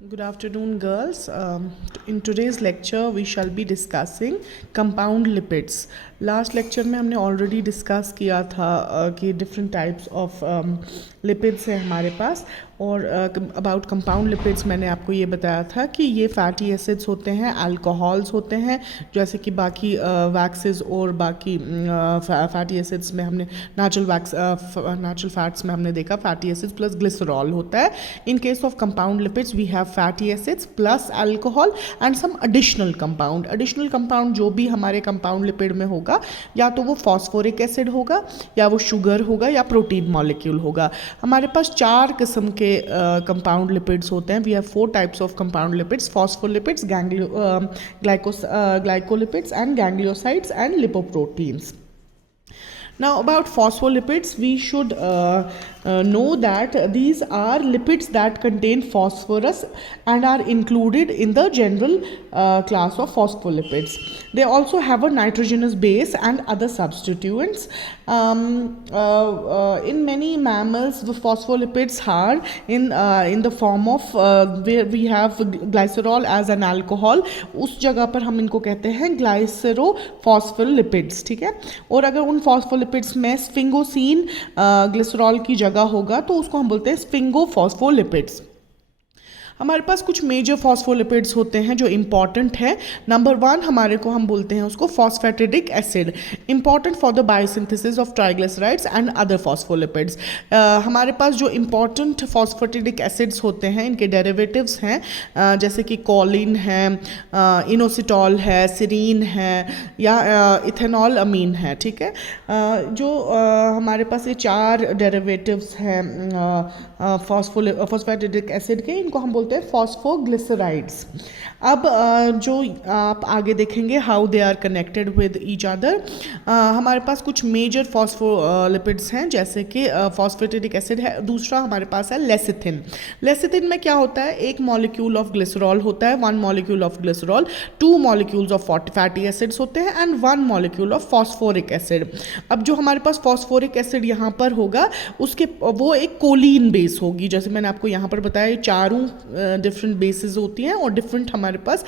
Good afternoon, girls. In today's lecture, we shall be discussing compound lipids. Last lecture में हमने already discuss किया था कि different types of lipids हैं हमारे पास और about compound lipids मैंने आपको ये बताया था कि ये fatty acids होते हैं, alcohols होते हैं, जैसे कि बाकी waxes और बाकी fatty acids में हमने natural fats में हमने देखा fatty acids plus glycerol होता है. In case of compound lipids, we have fatty acids plus alcohol and some additional compound. Additional compound जो भी हमारे compound lipid में होगा या तो वो phosphoric acid होगा या वो sugar होगा या protein molecule होगा. हमारे पास 4 किस्म के compound lipids होते हैं. We have 4 types of compound lipids: phospholipids, glycolipids and gangliosides and lipoproteins. Now about phospholipids, we should know that these are lipids that contain phosphorus and are included in the general class of phospholipids. They also have a nitrogenous base and other substituents. In many mammals, the phospholipids are in the form of where we have glycerol as an alcohol. उस जगह पर हम इनको कहते हैं ग्लाइसेरोफॉस्फोलिपिड्स. ठीक है, और अगर उन फॉस्फोलिपिड्स में स्फिंगोसीन ग्लिसरॉल की जगह होगा तो उसको हम बोलते हैं स्फिंगोफॉस्फोलिपिड्स. हमारे पास कुछ मेजर फॉस्फोलिपिड्स होते हैं जो इम्पॉर्टेंट है. नंबर 1 हमारे को हम बोलते हैं उसको phosphatidic acid, important for the biosynthesis of triglycerides and other phospholipids. हमारे पास जो इम्पॉर्टेंट फॉस्फेटिडिक एसिड्स होते हैं इनके डेरिवेटिव्स हैं जैसे कि कॉलिन है, इनोसिटॉल है, सिरीन है या इथेनॉल अमीन है. ठीक है, जो हमारे पास ये 4 डेरिवेटिव्स हैं फॉस्फेटिडिक एसिड के, इनको हम बोलते हैं फॉस्फोग्लिसराइड्स. अब जो आप आगे देखेंगे how they are connected with each other. हमारे पास कुछ मेजर फॉस्फोलिपिड्स हैं जैसे कि फॉस्फेटिडिक एसिड है. दूसरा हमारे पास है लेसिथिन. लेसिथिन में क्या होता है, एक मॉलिक्यूल ऑफ ग्लिसरॉल होता है, 1 molecule of glycerol, 2 molecules of fatty acids होते हैं and 1 molecule of phosphoric acid. अब जो हमारे पास फॉस्फोरिक एसिड यहाँ पर होगा उसके वो एक कोलिन बेस होगी. जैसे मैंने आपको यहाँ पर बताया चारों डिफरेंट बेसिस होती हैं और डिफरेंट हमारे पास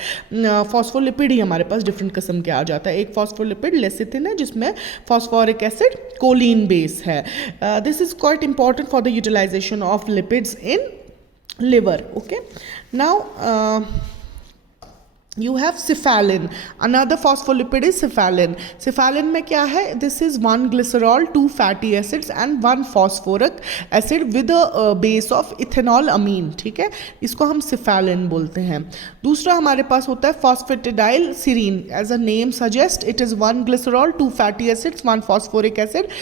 फॉस्फोलिपिड ही हमारे पास डिफरेंट किस्म के आ जाता है. एक फॉस्फोलिपिड लेसिथिन है जिसमें फॉस्फोरिक एसिड कोलिन बेस है. This is quite important for the utilization of lipids in liver. Okay, now you have cephalin. Another phospholipid is cephalin. Cephalin में क्या है, this is 1 glycerol, 2 fatty acids and 1 phosphoric acid with a base of ethanol amine. ठीक है, इसको हम cephalin बोलते हैं. दूसरा हमारे पास होता है phosphatidyl serine. As a name suggests, it is 1 glycerol, 2 fatty acids, 1 phosphoric acid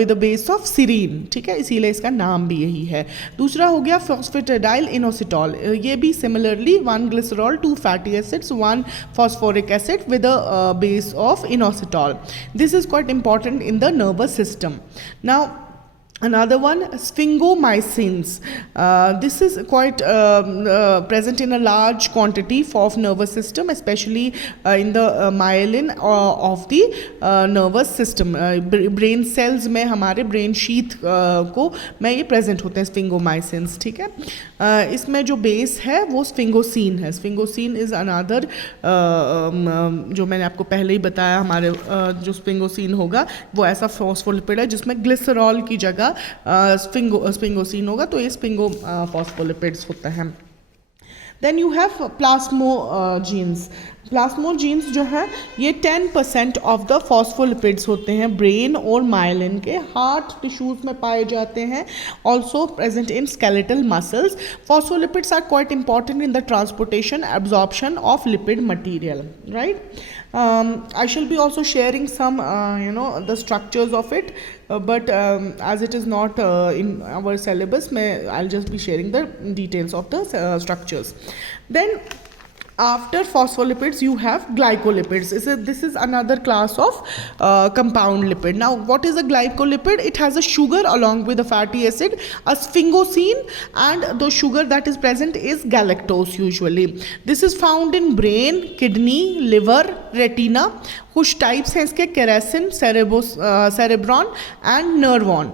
with a base of serine. ठीक है, इसीलिए इसका नाम भी यही है. दूसरा हो गया phosphatidyl inositol. ये भी similarly 1 glycerol, 2 fatty acids, 1 phosphoric acid with a base of inositol. This is quite important in the nervous system. Now another one, sphingomycins. This is quite present in a large quantity of nervous system, especially in the myelin of the nervous system. Brain cells में हमारे brain sheath को में ये present होते हैं sphingomycins. ठीक है, इसमें जो बेस है वो स्फिंगोसीन है. स्फिंगोसीन इज़ अनदर जो मैंने आपको पहले ही बताया, हमारे जो स्फिंगोसीन होगा वो ऐसा फॉस्फोलिपिड है जिसमें ग्लिसरॉल की जगह स्फिंगोसीन होगा, तो ये स्फिंगो फॉस्फोलिपिड्स होता है. Then you have plasmogens. Plasmogens जो है ये 10% ऑफ द फॉस्फोलिपिड्स होते हैं ब्रेन और माइलिन के. हार्ट टिश्यूज में पाए जाते हैं, also present in skeletal muscles. Phospholipids are quite important in the transportation absorption of lipid material. Right, I shall be also sharing some the structures of it, but as it is not in our syllabus, I'll just be sharing the details of the structures. Then after phospholipids you have glycolipids. This is another class of compound lipid. Now what is a glycolipid? It has a sugar along with a fatty acid, a sphingosine, and the sugar that is present is galactose usually. This is found in brain, kidney, liver, retina. कुछ types हैं इसके, केरासिन, cerebron and neuron.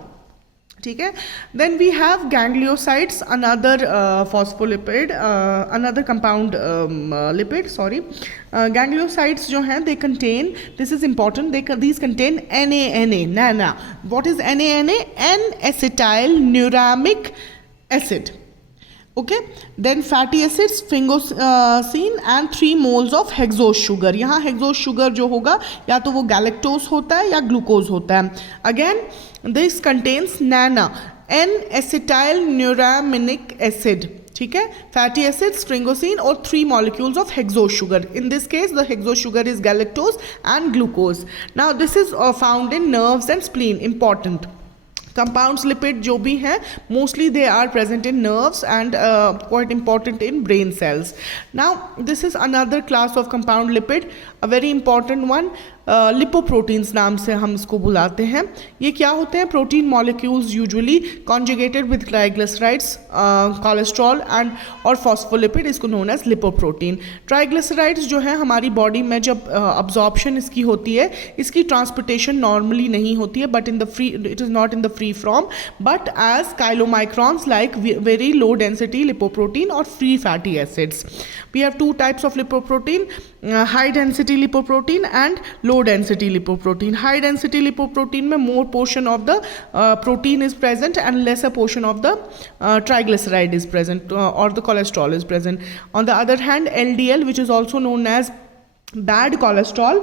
ठीक है. Then we have gangliosides, another phospholipid, another compound lipid, sorry. Gangliosides जो हैं, they contain, this is important, these contain NANA. What is NANA? N-acetyl neuramic acid. Okay, then fatty acids, sphingosine and 3 moles of hexose sugar. यहाँ hexose sugar जो होगा या तो वो galactose होता है या glucose होता है. Again, this contains NANA, N-acetyl neuramic acid. ठीक है, fatty acids, sphingosine और 3 molecules of hexose sugar. In this case, the hexose sugar is galactose and glucose. Now, this is found in nerves and spleen. Important. Compounds lipid जो भी हैं, mostly they are present in nerves and quite important in brain cells. Now this is another class of compound lipid, a very important one. Lipoproteins नाम से हम इसको बुलाते हैं. ये क्या होते हैं? Protein molecules usually conjugated with triglycerides, cholesterol and और फॉस्फोलिपिड, इसको नोन एज लिपोप्रोटीन. ट्राइग्लिसराइड्स जो है हमारी बॉडी में जब अब्जॉर्प्शन इसकी होती है, इसकी ट्रांसपोर्टेशन नॉर्मली नहीं होती है, but in the free, it is not in the free from but as chylomicrons like very low density lipoprotein और free fatty acids. We have 2 types of lipoprotein, high density lipoprotein and low density lipoprotein. High density lipoprotein में more portion of the protein is present and lesser portion of the triglyceride is present or the cholesterol is present. On the other hand, LDL, which is also known as bad cholesterol,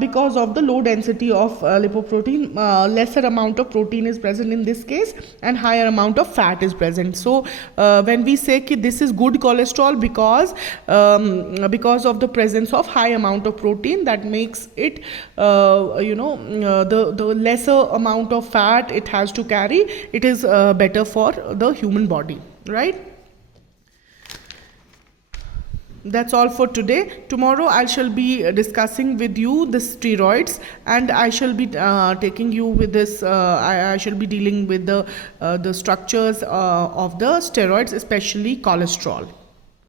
because of the low density of lipoprotein, lesser amount of protein is present in this case and higher amount of fat is present. So when we say कि this is good cholesterol because of the presence of high amount of protein, that makes it the lesser amount of fat it has to carry, it is better for the human body, right? That's all for today. Tomorrow I shall be discussing with you the steroids, and I shall be taking you with this. I shall be dealing with the structures of the steroids, especially cholesterol.